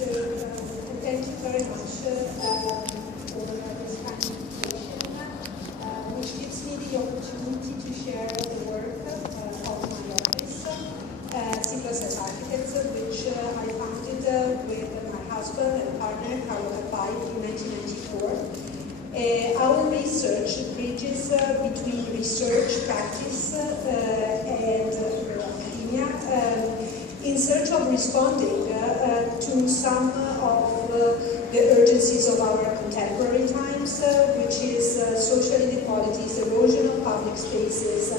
So, thank you very much for this kind of invitation, which gives me the opportunity to share the work of my office, C+S Architects, which I founded with my husband and partner, Carlo Cappai, in 1994. Our research bridges between research, practice, and academia in search of responding to some of the urgencies of our contemporary times, which is social inequalities, erosion of public spaces,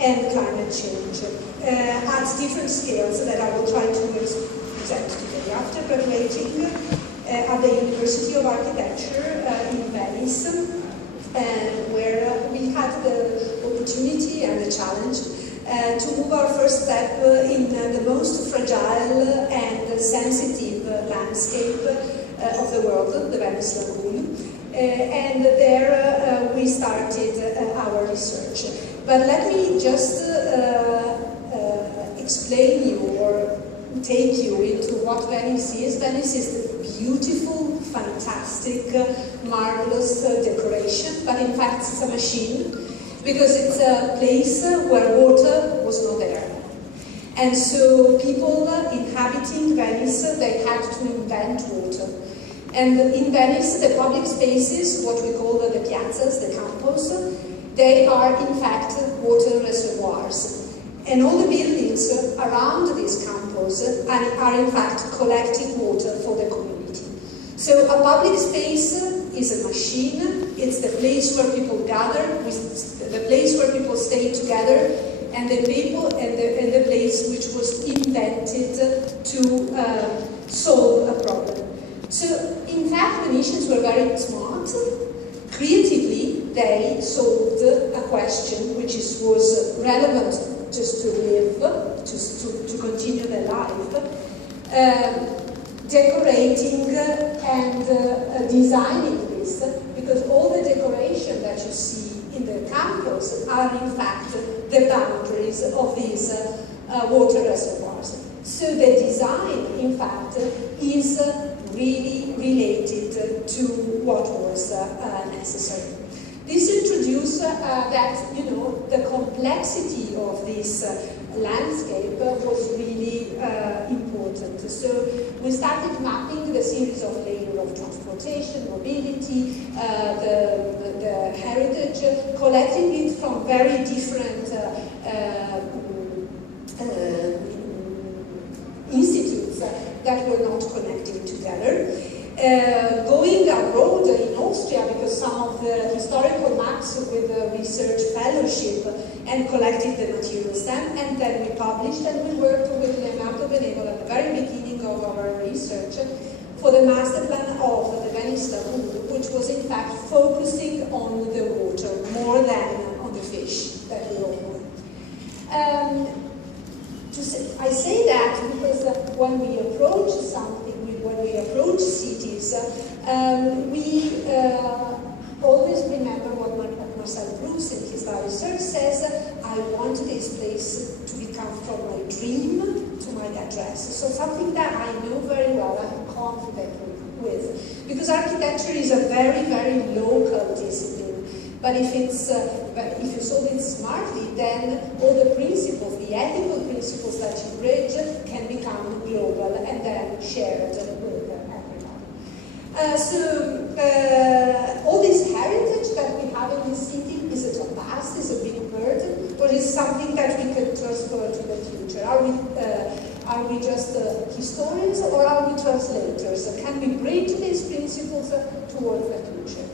and climate change at different scales that I will try to present today. After graduating at the University of Architecture in Venice, where we had the opportunity and the challenge to move our first step in the most fragile and sensitive landscape of the world, the Venice Lagoon. And there we started our research. But let me just explain you or take you into what Venice is. Venice is the beautiful, fantastic, marvelous decoration, but in fact it's a machine, because it's a place where water was not there. And so people inhabiting Venice, they had to invent water. And in Venice, the public spaces, what we call the piazzas, the campus, they are in fact water reservoirs. And all the buildings around this campus are in fact collecting water for the community. So a public space is a machine. It's the place where people gather, the place where people stay together, and the place which was invented to solve a problem. So in fact, Venetians were very smart. Creatively, they solved a question which was relevant just to live, to continue their life, decorating and designing this, because all the decoration that you see in the campus are in fact the boundaries of these water reservoirs. So the design, in fact, is really related to what was necessary. This introduced that, you know, the complexity of this landscape was really important. So we started mapping the series of layers of transportation, mobility, the heritage, collecting it from very different institutes that were not connecting together. Going abroad in Austria, because some of the historical maps with the research fellowship, and collected the materials then, and then we published, and we worked with Leonardo Benevolo at the very beginning of our research for the master plan of the Venice Lagoon, which was in fact focusing on the water more than on the fish that we all know. I say that because when we approach something, when we approach cities, we always remember what Marcel Proust in his research says, I want this place to become from my dream to my address. So something that I know very well, I'm confident with. Because architecture is a very, very local discipline. But if you solve it smartly, then all the principles, the ethical principles that you bridge can become global and then shared with everybody. All this heritage that we have in this city, is it a past, is a big burden, or is something that we can transfer to the future? Are we just historians, or are we translators? Can we bridge these principles towards the future?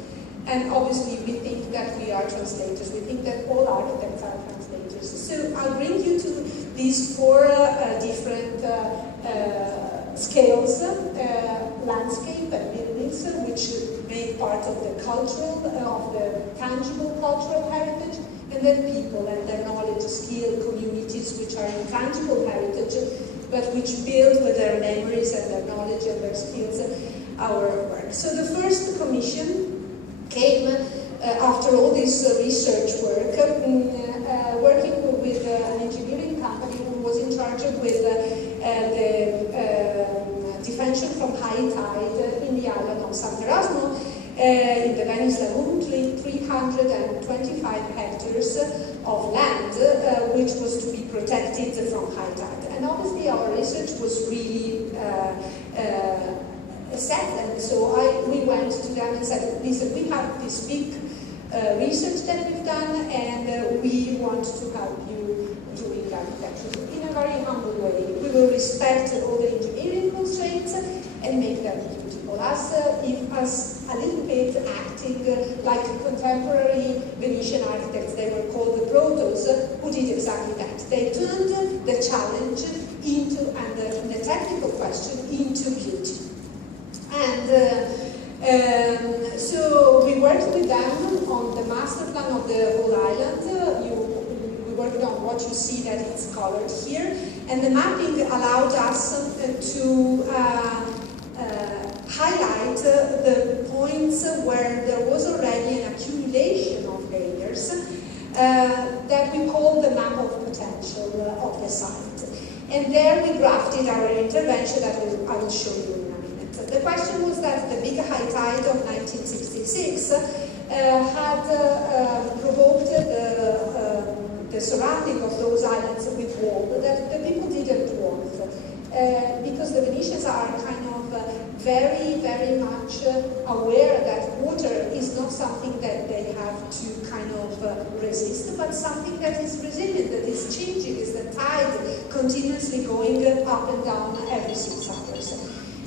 And obviously we think that we are translators. We think that all architects are translators. So I'll bring you to these four different scales, landscape and buildings, which make part of the cultural, of the tangible cultural heritage, and then people and their knowledge, skill, communities, which are intangible heritage, but which build with their memories and their knowledge and their skills our work. So the first commission came after all this research work, working with an engineering company who was in charge with the defension from 125 hectares of land, which was to be protected from high tide. And obviously our research was really set, and so we went to them and said, listen, we have this big research that we've done, and we want to help you doing architecture in a very humble way. We will respect all the engineering constraints and make them beautiful, as a little bit acting like contemporary Venetian architects. They were called the protos, who did exactly that. They turned the challenge into, and the technical question, into beauty. And so we worked with them on the master plan of the whole island. We worked on what you see that it's colored here, and the mapping allowed us to highlight the points where there was already an accumulation of layers that we call the map of potential of the site. And there we grafted our intervention that I will show you in a minute. The question was that the big high tide of 1966 had provoked the surrounding of those islands with wall that the people didn't want, because the Venetians are kind of very, very much aware that water is not something that they have to kind of resist, but something that is resilient, that is changing, is the tide continuously going up and down every 6 hours.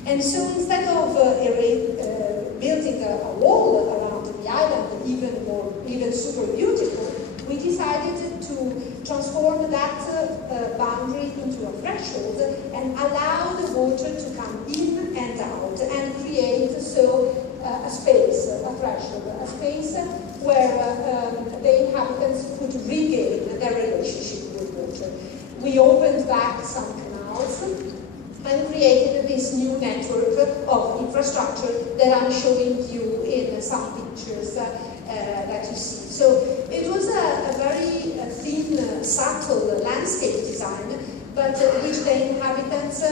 And so instead of building a wall around the island, even super beautiful, we decided to transform that boundary into a threshold and allow the water to come in and out and create so a space, a threshold, a space where the inhabitants could regain their relationship with water. We opened back some canals and created this new network of infrastructure that I'm showing you in some pictures that you see. So it was a very thin, subtle landscape design, but which the inhabitants,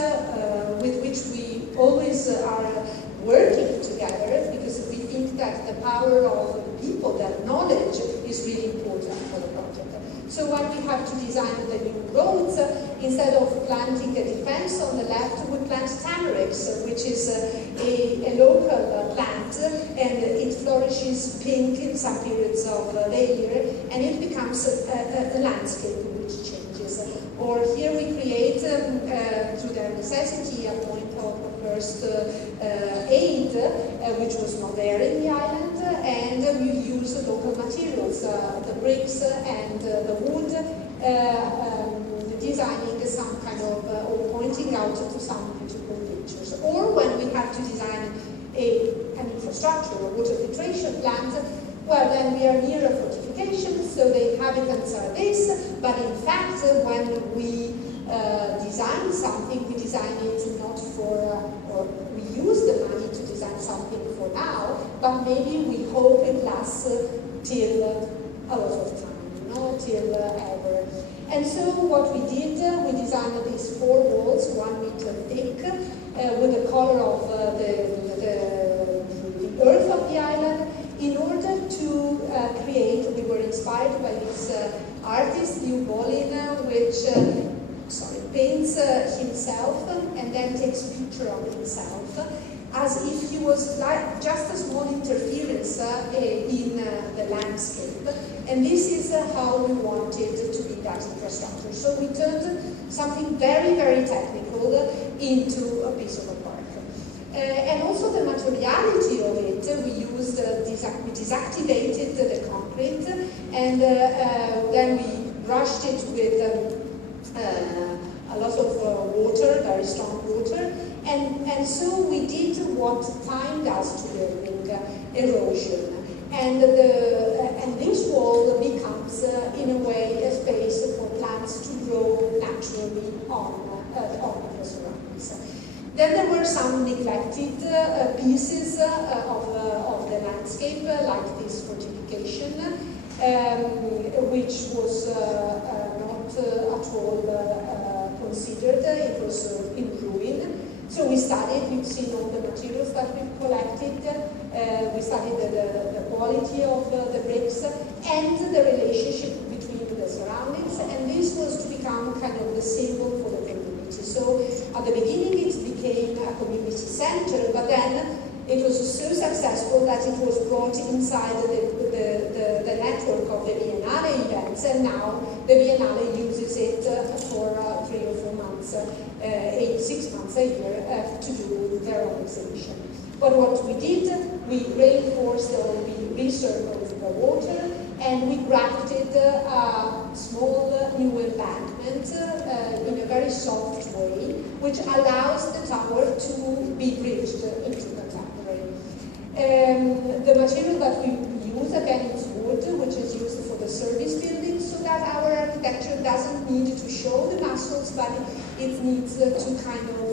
with which we always are working together, because we think that the power of people, that knowledge, is really important for the project. So when we have to design the new roads, instead of planting a defense on the left, we plant tamarix, which is a local plant, and it flourishes pink in some periods of the year, and it becomes a landscape which changes. Or here we create, through the necessity, a point of first aid, which was not there in the island, and we use local materials, the bricks and the wood, designing some kind of, or pointing out to some beautiful pictures. Or when we have to design an infrastructure, a water filtration plant, well, then we are near a fortification, so the inhabitants are this, but in fact, when we design something, we design it not for, or we use the money to design something for now, but maybe we hope it lasts till a lot of time, till ever. And so what we did, we designed these 4 walls, 1 meter thick, with the color of the earth of the island, in order to create, we were inspired by this artist, Liu Bolin, which paints himself and then takes a picture of himself, as if he was like just a small interference in the landscape. And this is how we wanted to be that infrastructure. So we turned something very, very technical into a piece of a park. And also the materiality of it, we used, we deactivated the concrete, and then we brushed it with a lot of water, very strong water, and so we did what time does to building, erosion. And this wall becomes, in a way, a space for plants to grow naturally on the surroundings. Then there were some neglected pieces of the landscape, like this fortification, which was not at all considered. It was in ruin. So we studied, you've seen all the materials that we've collected. We studied the quality of the bricks and the relationship between the surroundings, and this was to become kind of the symbol for the community. So at the beginning it became a community center, but then it was so successful that it was brought inside the network of the Biennale events, and now the Biennale uses it for 3 or 4 months, 6 months a year to do their own exhibition. But what we did, we reinforced or we recircled the water, and we grafted a small new embankment in a very soft way, which allows the tower to be bridged into contemporary. The material that we use, again, is wood, which is used for the service building, so that our architecture doesn't need to show the muscles, but it needs to kind of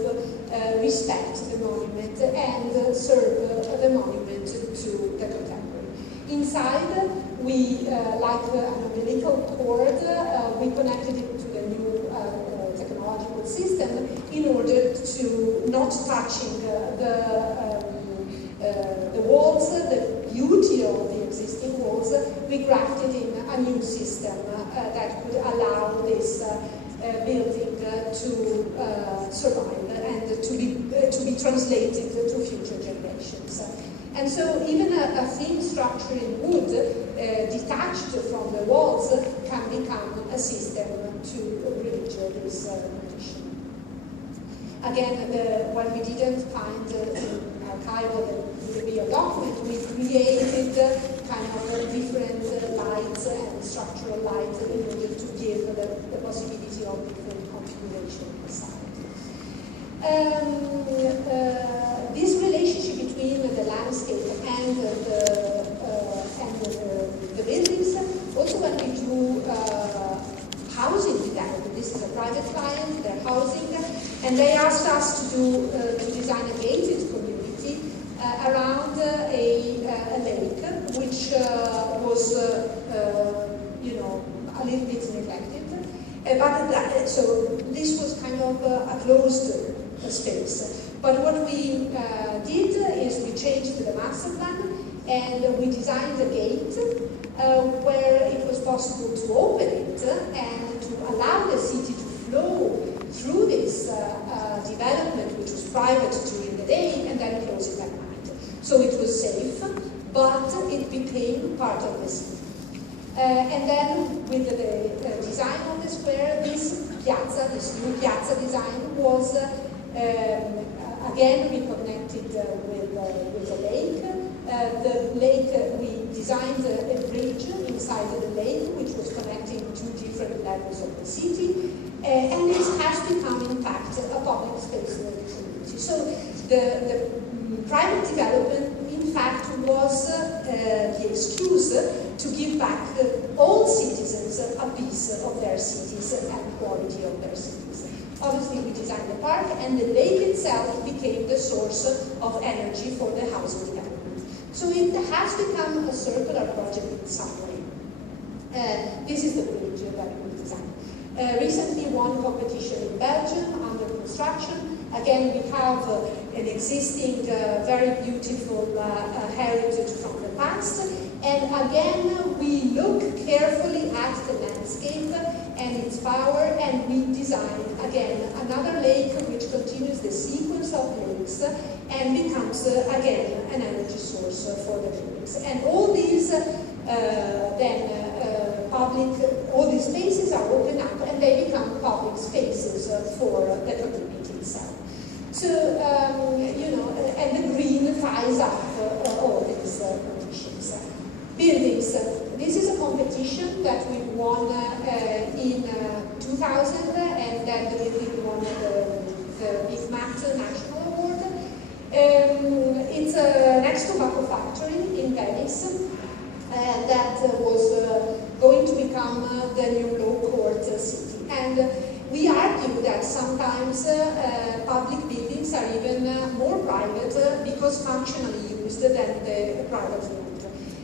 respect the monument and serve the monument to the contemporary. Inside, we, like an umbilical cord, we connected it to the new technological system in order to not touching the walls, the beauty of the existing walls. We grafted in a new system that could allow this building to survive and to be translated to future generations. And so even a thin structure in wood, detached from the walls, can become a system to bridge this condition. Again, when we didn't find in Cairo the real document, we created kind of different lights and structural lights in order to give the possibility of different configuration inside. This relationship between the landscape and the buildings, also when we do housing with them, this is a private client, they're housing, and they asked us to design a gated community around a lake, which was, you know, a little bit neglected. So this was kind of a closed space. But what we did is we changed the master plan, and we designed a gate where it was possible to open it and to allow the city to flow through this development, which was private during the day, and then close it at night. So it was safe, but it became part of the city. And then with the design of the square, this piazza, this new piazza design was again reconnected with the lake. The lake, we designed a bridge inside the lake, which was connecting two different levels of the city, and this has become, in fact, a public space in the community. So the private development, in fact, was the excuse to give back all citizens a piece of their cities and quality of their cities. Obviously, we designed the park, and the lake itself became the source of energy for the housing development. So it has become a circular project in some way. This is the bridge that we designed. Recently won competition in Belgium, under construction. Again, we have an existing, very beautiful heritage from the past. And again, we look carefully at the landscape and its power, and we design, again, another lake which continues the sequence of lakes and becomes, again, an energy source for the buildings. And all these all these spaces are opened up and they become public spaces for the community itself. So, you know, and the green ties up all these conditions. Buildings. This is a competition that we won in 2000, and then the building won the Big Mac National Award. It's next to Bacco Factory in Venice, that was going to become the new law court city. And we argue that sometimes public buildings are even more private because functionally used than the private owned.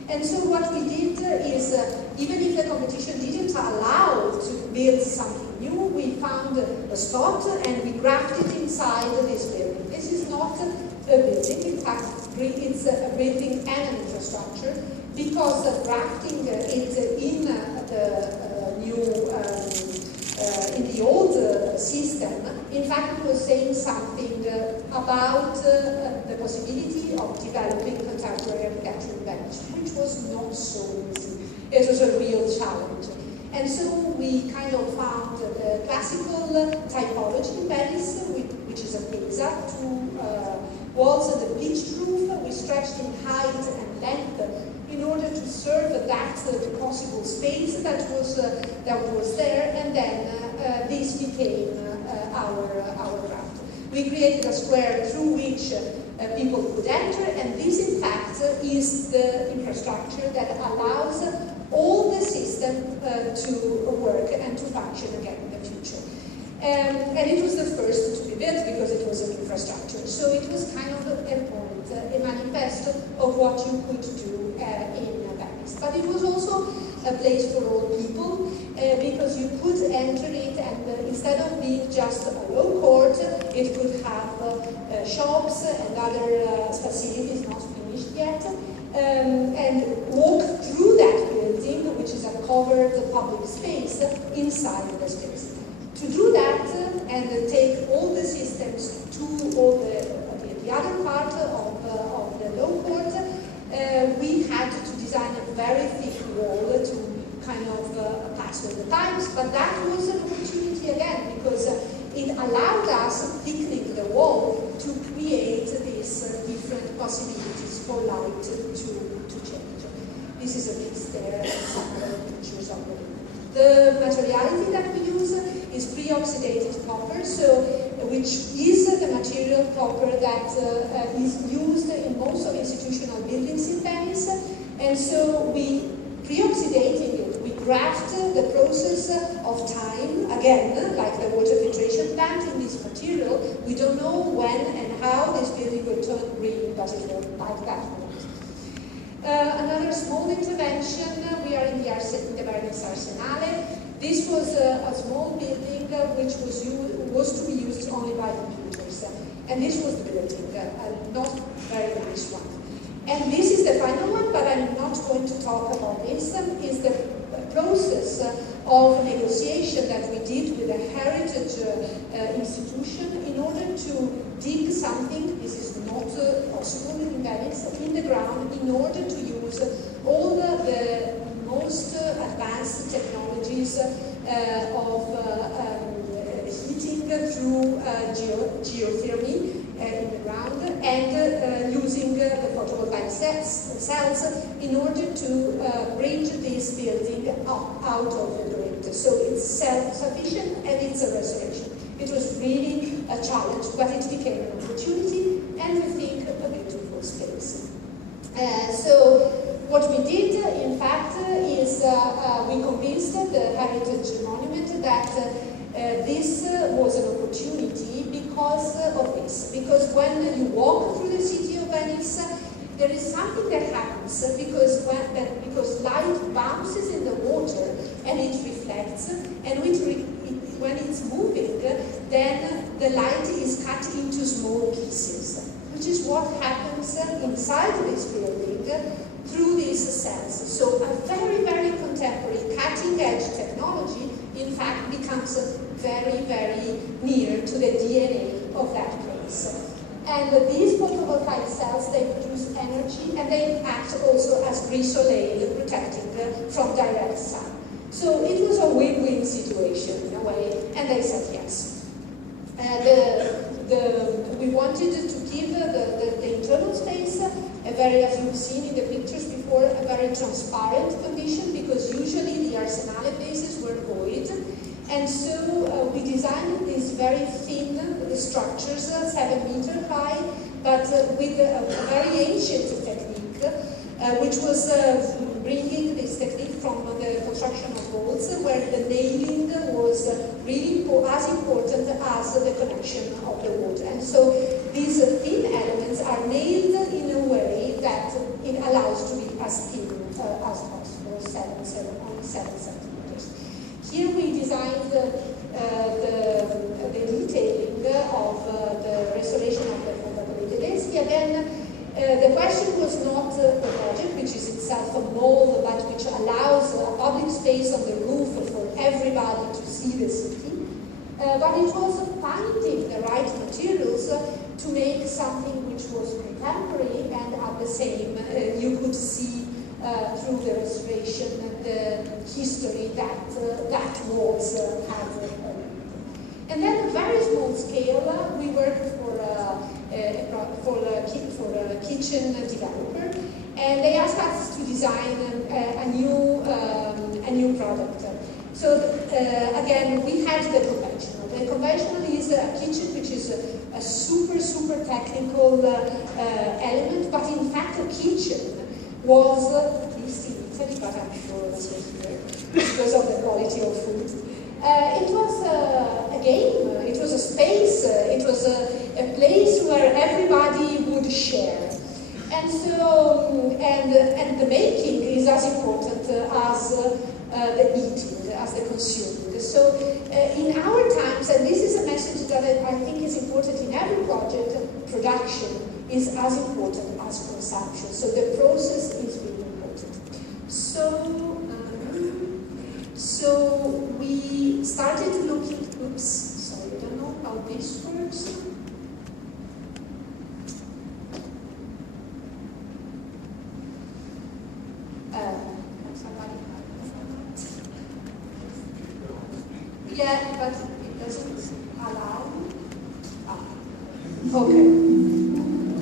And so what we did is, even if the competition didn't allow build something new, we found a spot and we grafted it inside this building. This is not a building, in fact, it's a building and an infrastructure, because grafting it in the new, in the old system, in fact, it was saying something about the possibility of developing contemporary architecture in Venice, which was not so easy. It was a real challenge. And so we kind of found the classical typology in Venice, which is a pizza, two walls and a bleached roof. We stretched in height and length in order to serve that possible space that was there, and then this became our craft. We created a square through which people could enter, and this in fact is the infrastructure that allows all the system to work and to function again in the future. And it was the first to be built because it was an infrastructure. So it was kind of a point, a manifesto of what you could do in Venice. But it was also a place for all people because you could enter it, and instead of being just a low court, it could have shops and other facilities not finished yet, and walk through that building, which is a covered public space, inside the space. To do that and take all the systems to all the other part of the low court, we had to design a very thick wall to kind of pass all the times, but that was an opportunity again, because it allowed us, thickening the wall, to create these different possibilities for light to change. This is a bit there, some pictures of it. The materiality that we use is pre-oxidated copper, so which is the material copper that is used in most of institutional buildings in Venice, and so we pre-oxidating it, we graft the process of time, again, like the water filtration plant in this material. We don't know when and how this building will turn green, but it will like that. Another small intervention, we are in the Venice Arsenale. This was a small building which was to be used only by computers. And this was the building, a not very nice one. And this is the final one, but I'm not going to talk about this. Is the process of negotiation that we did with a heritage institution in order to dig something. This is not possible in Venice, in the ground, in order to use all the most advanced technologies of heating through geothermy in the ground, and using the photovoltaic cells in order to bring this building out of the grid. So it's self-sufficient and it's a restoration. It was really a challenge, but it became an opportunity, and we think a beautiful space. So what we did, in fact, is we convinced the Heritage Monument that this was an opportunity because of this. Because when you walk through the city of Venice, there is something that happens because light bounces in the water and it reflects, and when it's moving, then the light is cut into small pieces, which is what happens inside this building through these cells. So a very, very contemporary, cutting-edge technology, in fact, becomes very, very near to the DNA of that place. And these photovoltaic cells, they produce energy, and they act also as brise soleil, protecting from direct sun. So it was a win-win situation in a way, and they said yes. We wanted to give the internal space a very, as you've seen in the pictures before, a very transparent condition, because usually the Arsenale places were void. And so we designed these very thin structures, 7 meters high, but with a very ancient technique, which was bringing this technique from the construction of walls, where the nailing was really as important as the connection of the wood. And so these thin elements are nailed in a way that it allows to be as thin as possible, only 7 centimeters. Here we designed the detailing of the restoration of the Fondato dei Tedeschi. Again, the question was not the project, which is itself a mall, but which allows a public space on the roof for everybody to see the city. But it was finding the right materials to make something which was contemporary and at the same you could see through the restoration the history that walls have. And then a very small scale, we worked for a kitchen developer, and they asked us to design a new product. So again, we had the conventional. The conventional is a kitchen which is a super technical element, but in fact a kitchen was, at least in Italy, but I'm sure also here, because of the quality of food. It was a game, it was a space, it was a place where everybody would share. And so, and the making is as important as the eating, as the consuming. So in our times, and this is a message that I think is important in every project, production is as important as consumption. So the process is really important. So we started looking, oops, sorry, I don't know how this works. Yeah, but it doesn't allow. Okay.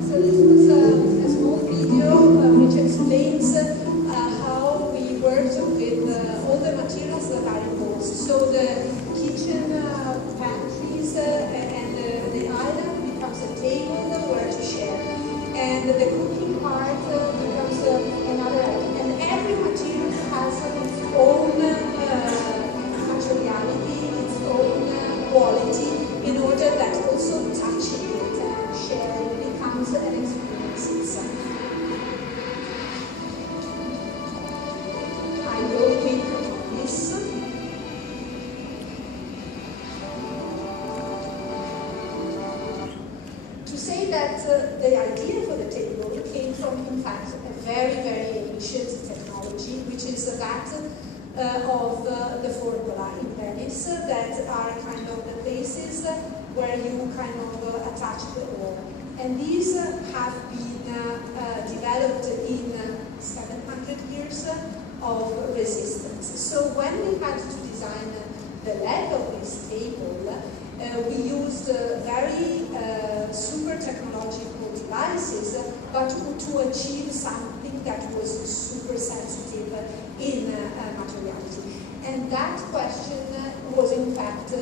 So this was a small video which explains how we worked with all the materials that are involved. So the kitchen pantries and the island becomes a table where to share. And the cooking part becomes another item. And every material has its own materiality, its own quality, in order that also touching it and sharing becomes an experience itself. I will quick on this. To say that the idea for the table came from, in fact, a very ancient technology, which is that of the formula in Venice, that are kind of the places where you kind of attach the ore. And these have been developed in 700 years of resistance. So when we had to design the leg of this table, we used very super technological devices, but to achieve something that was super sensitive in materiality. And that question was in fact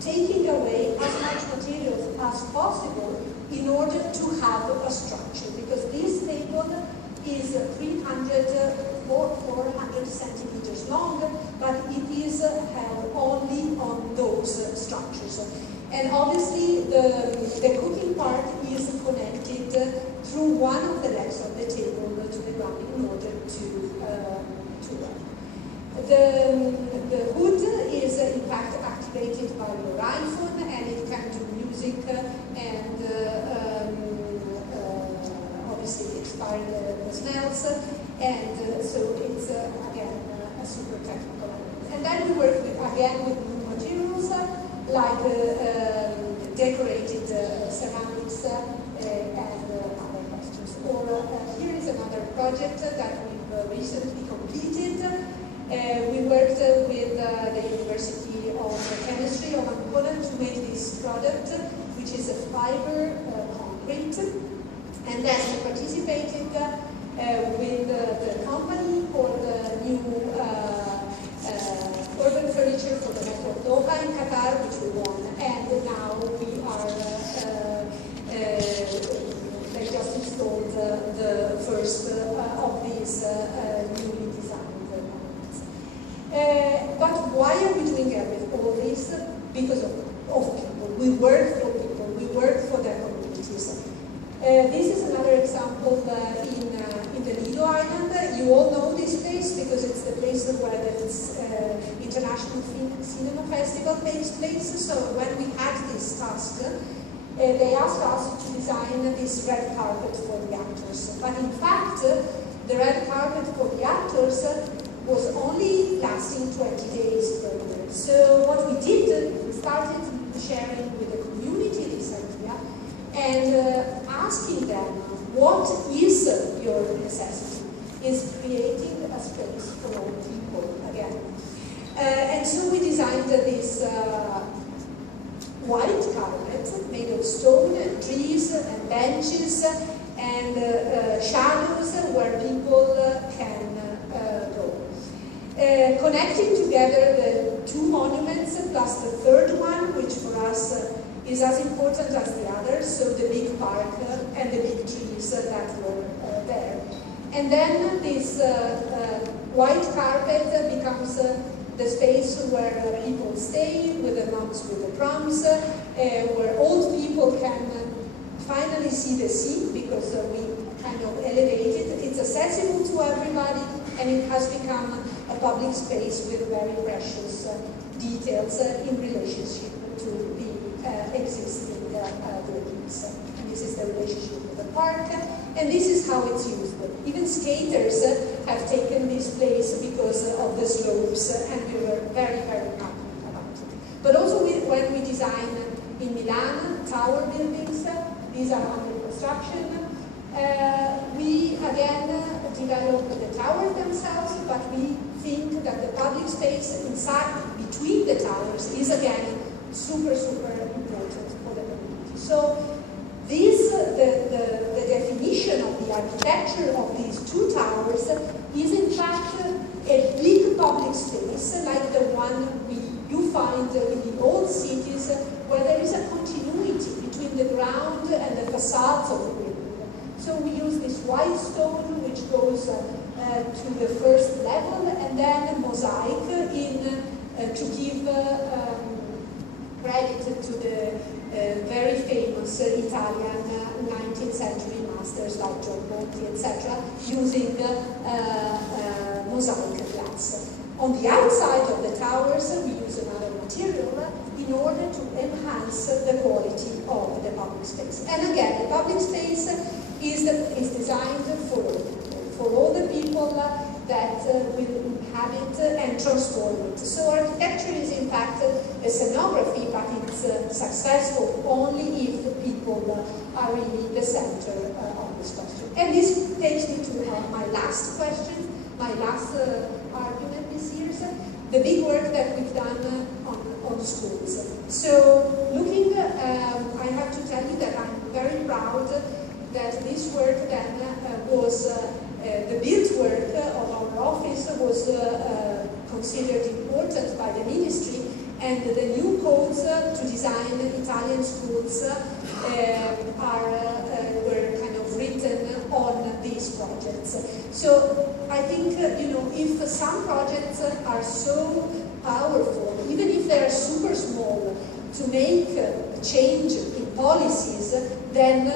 taking away as much material as possible in order to have a structure, because this table is 300 or 400 centimeters long, but it is held only on those structures. And obviously the cooking part is connected through one of the legs of the table to the ground in order to work. The hood is in fact activated by your iPhone, and it can do music and obviously expire the smells, and so it's again a super technical element. And then we work again with new materials like decorated ceramics and other questions. Or here is another project that we've recently completed. We worked with the University of Chemistry of Ancona to make this product, which is a fiber concrete. And then we participated with the company for the new urban furniture for the Metro of Doha in Qatar, which we won. And now we are, they just installed the first of these newly designed products. But why are we doing all this? Because of people. We work for people. We work for their communities. This is another example in the Lido Island. You all know this place because it's the place where it International Cinema Festival takes place. So when we had this task, they asked us to design this red carpet for the actors. But in fact, the red carpet for the actors was only lasting 20 days per year. So what we did, we started sharing with the community this idea and asking them, what is your necessity? Is creating a space for all people again. And so we designed this white carpet made of stone and trees and benches and shadows where people can go. Connecting together the two monuments plus the third one, which for us is as important as the others, so the big park and the big trees that were there. And then this white carpet becomes the space where people stay, with the moms with the proms, where old people can finally see the sea, because we kind of elevated it. It's accessible to everybody, and it has become a public space with very precious details in relationship to the existing buildings. And this is the relationship with the park, and this is how it's used. Even skaters have taken this place because of the slopes, and we were very, very happy about it. But also when we design in Milan, tower buildings, these are under construction. We again develop the towers themselves, but we think that the public space inside, between the towers, is again super, super important for the community. So this, the definition of the architecture of these two towers is in fact a big public space, like the one you find in the old cities, where there is a continuity between the ground and the facades of the building. So we use this white stone, which goes to the first level, and then mosaic to give credit to the very famous Italian 19th century masters like John Monti, etc., using mosaic glass. On the outside of the towers, we use another material in order to enhance the quality of the public space. And again, the public space is designed for all the people that will inhabit and transform it. So architecture is in fact a scenography, but it's successful only if the people are really the center of this question. And this takes me to my last question, my last argument this year, the big work that we've done on schools. So looking, I have to tell you that I'm very proud that this work then was, the built work of our office was considered important by the ministry, and the new codes to design Italian schools were kind of written on these projects. So I think, if some projects are so powerful, even if they are super small, to make a change in policies, then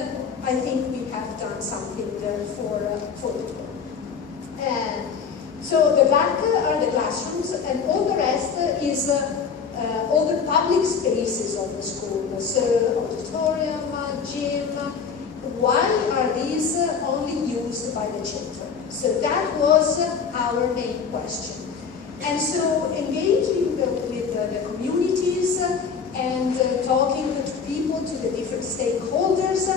I think we have done something for the world. So the back are the classrooms, and all the rest is all the public spaces of the school. So auditorium, gym. Why are these only used by the children? So that was our main question. And so engaging with the communities and talking to people, to the different stakeholders,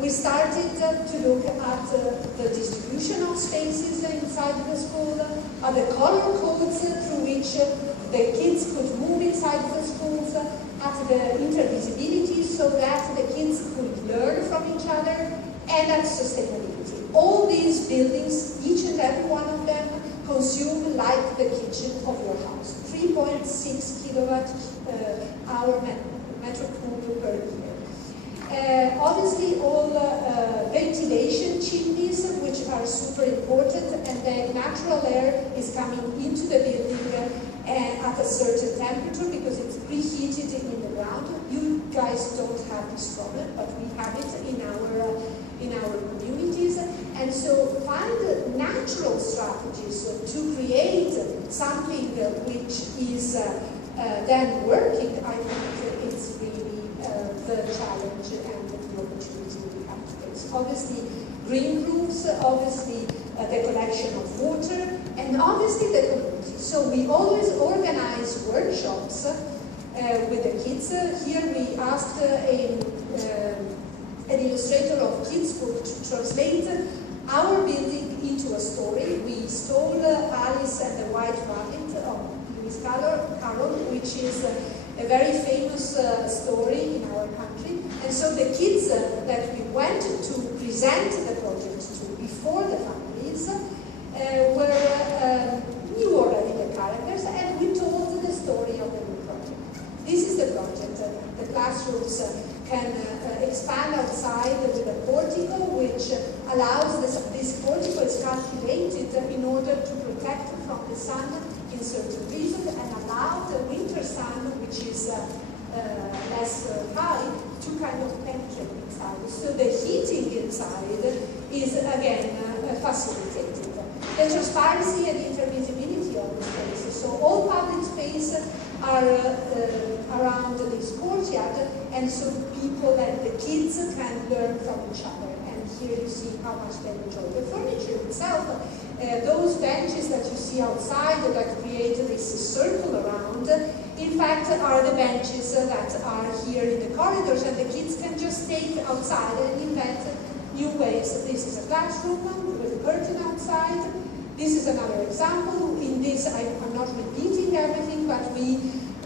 we started to look at the distribution of spaces inside the school, at the color codes through which the kids could move inside the schools, at the interdisability so that the kids could learn from each other, and at sustainability. All these buildings, each and every one of them, consume like the kitchen of your house, 3.6 kilowatt hour metro cube per year. Obviously, all ventilation chimneys, which are super important, and the natural air is coming into the building at a certain temperature because it's preheated in the ground. You guys don't have this problem, but we have it in our communities. And so find natural strategies to create something which is then working, I think it's really the challenge and the opportunity we have to face. Obviously, green roofs, obviously the collection of water, and obviously the community. So we always organize workshops with the kids. Here we asked an illustrator of kids' book to translate our building into a story. We stole Alice and the White Rabbit of Lewis Carroll, which is a very famous story in our country. And so the kids that we went to present the project to before the families knew already the characters, and we told the story of the new project. This is the project. The classrooms can expand outside with a portico, which allows this portico is calculated in order to protect from the sun in certain regions and allow the winter sun, which is less high, to kind of penetrate inside. So the heating inside is again facilitated. The transparency and intervisibility of the spaces. So all public space are around this courtyard, and so people and the kids can learn from each other. And here you see how much they enjoy the furniture itself. Those benches that you see outside that create this circle around, in fact, are the benches that are here in the corridors, and the kids can just take outside and invent new ways. This is a classroom with a curtain outside. This is another example. In this, I'm not repeating everything, but we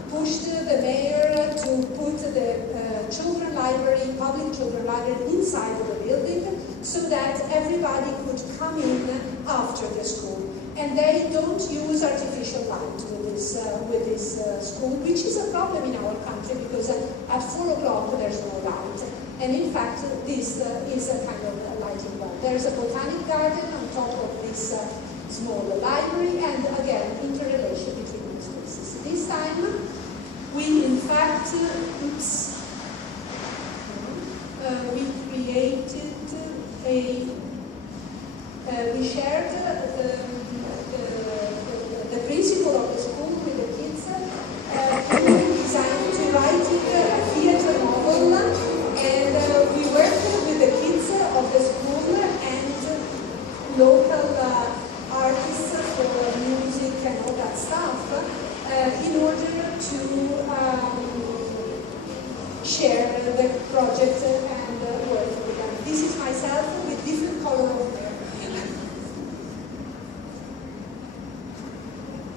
pushed the mayor to put the children library, public children library, inside the building so that everybody could come in after the school. And they don't use artificial light with this school, which is a problem in our country because at 4 o'clock there's no light. And in fact, this is a kind of lighting bulb. There's a botanic garden on top of this small library, and again, interrelation between these spaces. This time, we in fact, we created we shared the principle of the school with the kids. We designed to writing a theater novel, and we worked with the kids of the school and local artists for music and all that stuff in order to share the project and work with them. This is myself with different color of hair.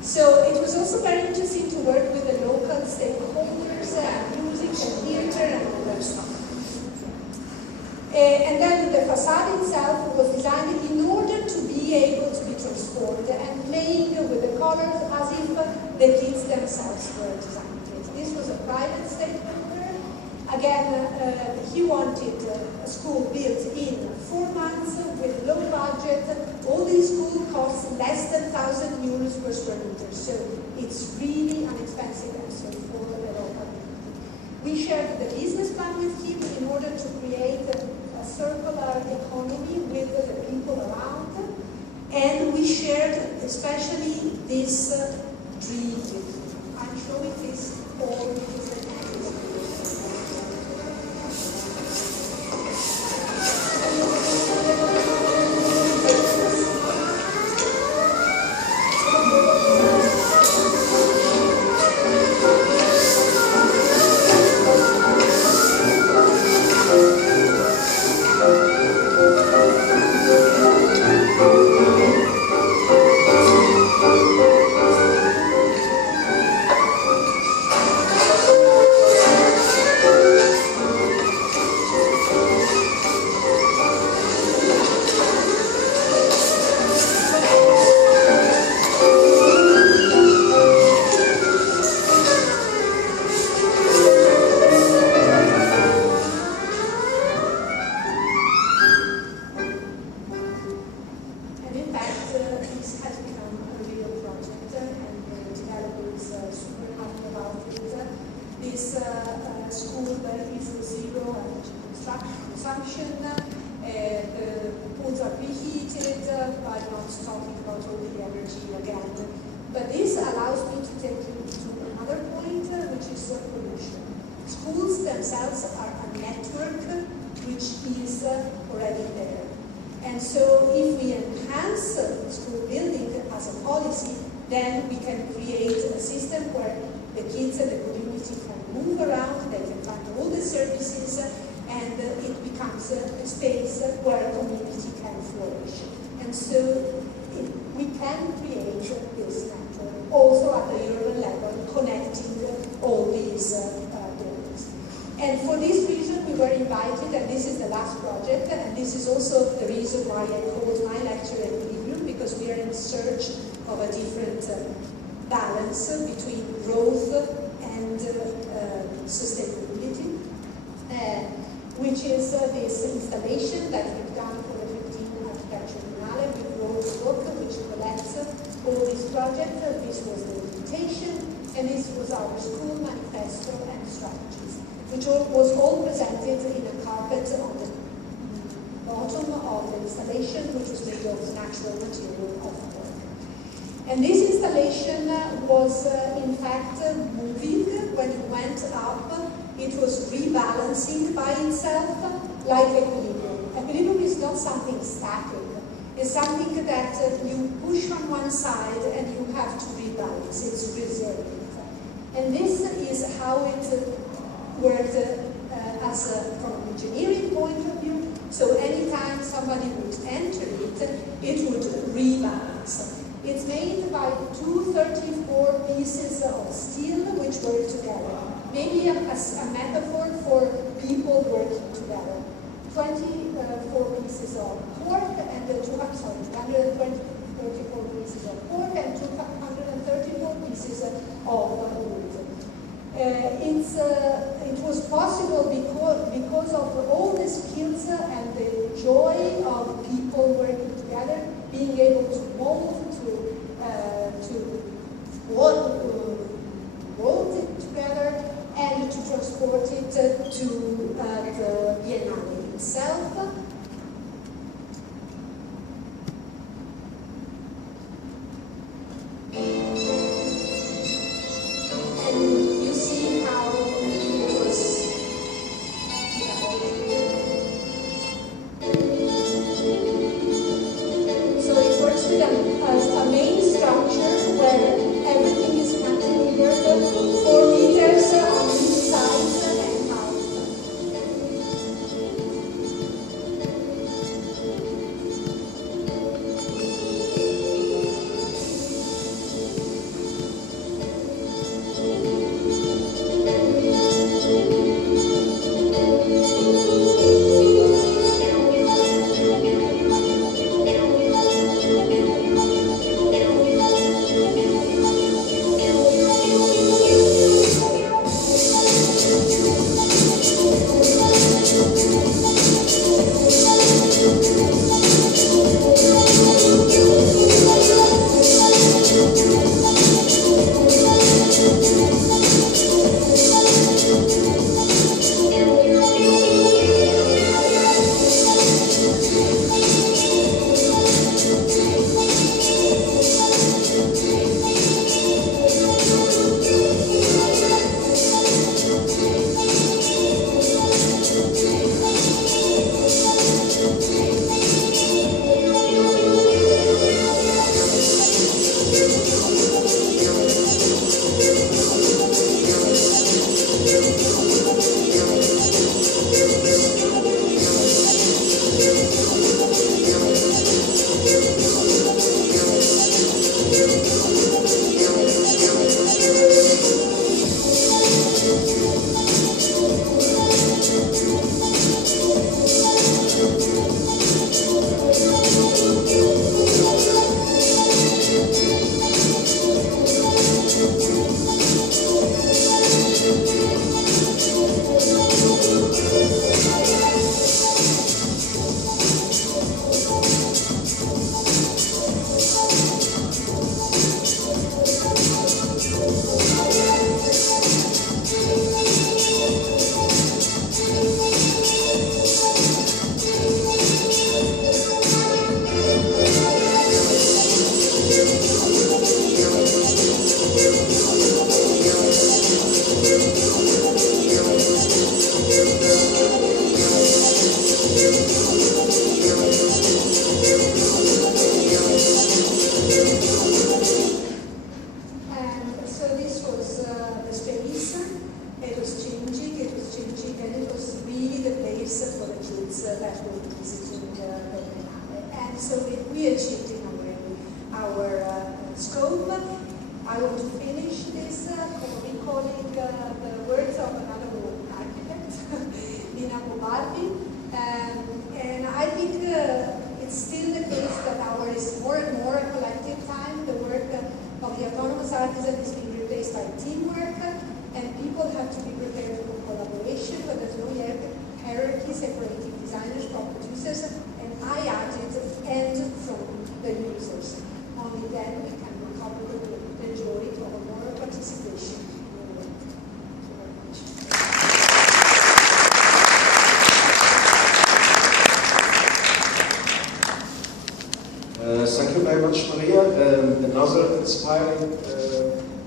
So it was also very interesting to work with the local stakeholders and music and theater and all that stuff. And then the facade itself was designed in order to be able to be transformed and playing with the colors as if the kids themselves were designing it. This was a private stakeholder. Again, he wanted a school built in 4 months with low budget. All these schools cost less than 1,000 euros per square meter, so it's really an expensive asset for the local community. We shared the business plan with him in order to create a circular economy with the people around, and we shared especially this dream with him. I'm showing this all because But this allows me to take you to another point, which is pollution. Schools themselves are a network which is already there. And so if we enhance school building as a policy, then we can create a system where the kids and the community can move around, they can find all the services, and it becomes a space where a community can flourish. And so we can create this network, also at the urban level, connecting all these buildings. And for this reason, we were invited, and this is the last project, and this is also the reason why I called my lecture Equilibrium, because we are in search of a different balance between growth and sustainability, which is this installation that we've done for the 15 Architecture Biennale. We wrote a book which collects all these projects. This was the invitation, and this was our school manifesto and strategies, which was all presented in a carpet on the bottom of the installation, which was made of natural material of wood. And this installation was in fact moving. When it went up, it was rebalancing by itself like equilibrium. Equilibrium is not something static. It's something that you push on one side and you have to rebalance. It's resilient. And this is how it worked from an engineering point of view. So anytime somebody would enter it, it would rebalance. It's made by 234 pieces of steel which work together. Maybe a metaphor for people working together. 24 pieces of cork and 134 pieces of cork and 234 pieces of wood. It was possible because of all the skills and the joy of people working together, being able to mold, to mold it together, and to transport it to the Biennale itself.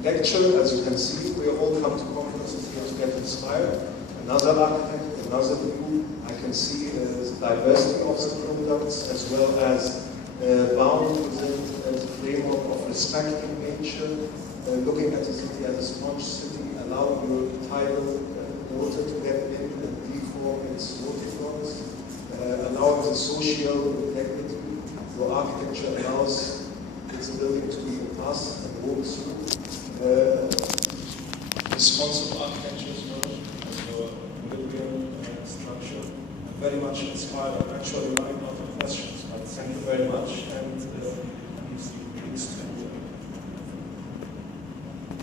lecture, as you can see, we all come to conferences here to get inspired. Another architect, another view. I can see the diversity of the products, as well as bound within the framework of respecting nature, looking at the city as a sponge city, allow your tidal water to get in and deform its waterfalls, allowing the social integrity. Your architecture allows its building to be a pass and walk through. Responsive architecture as well, as your equilibrium structure. I'm very much inspired. I'm actually running out of questions, but thank you very much. And